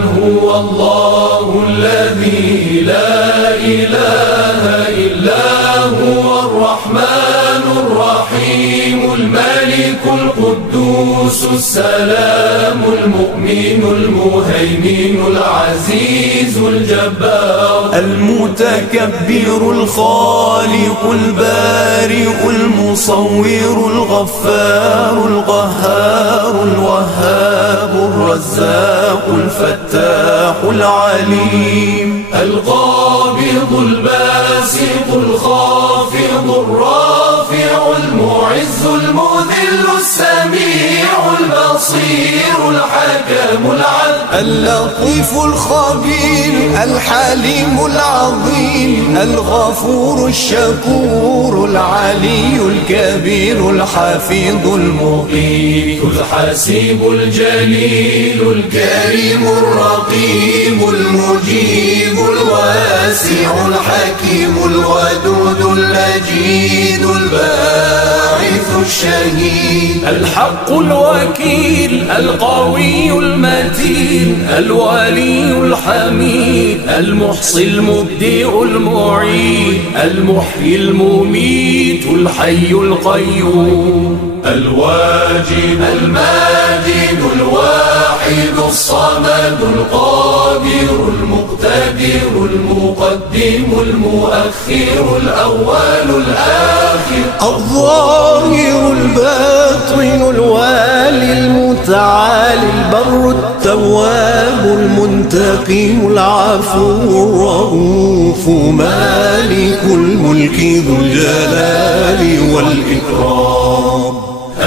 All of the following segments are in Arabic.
هو الله الذي لا إله إلا هو الرحمن الرحيم الملك القدوس السلام المؤمن المهيمن العزيز الجبار المتكبر الخالق البارئ المصور الغفار القهار الوهاب الرزاق الفتاح العليم القابض الباسط الخافض الرافع المعز المذل السميع البصير الحكم العدل اللطيف الخبير الحليم العظيم الغفور الشكور العلي الكبير الحفيظ المقيم الحسيب الجليل الكريم الرقيب المجيب الواسع الحكيم الودود المجيد الباعث الشهيد الحق الوكيل القوي المتين الولي الحميد المحصي المبدئ المعيد المحيي المميت الحي القيوم الواجد الماجد الواحد الصمد القادر المقتدر المقدم المؤخر الأول الآخر الظاهر الباطن الوالي المتعالي البر التواب المنتقم العفو الرؤوف مالك الملك ذو الجلال والإكرام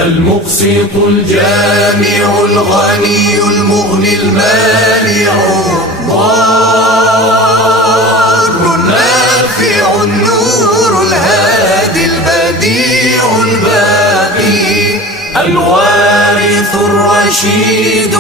المقسط الجامع الغني المغني المانع الضار النافع النور الهادي البديع الباقي الوارث الرشيد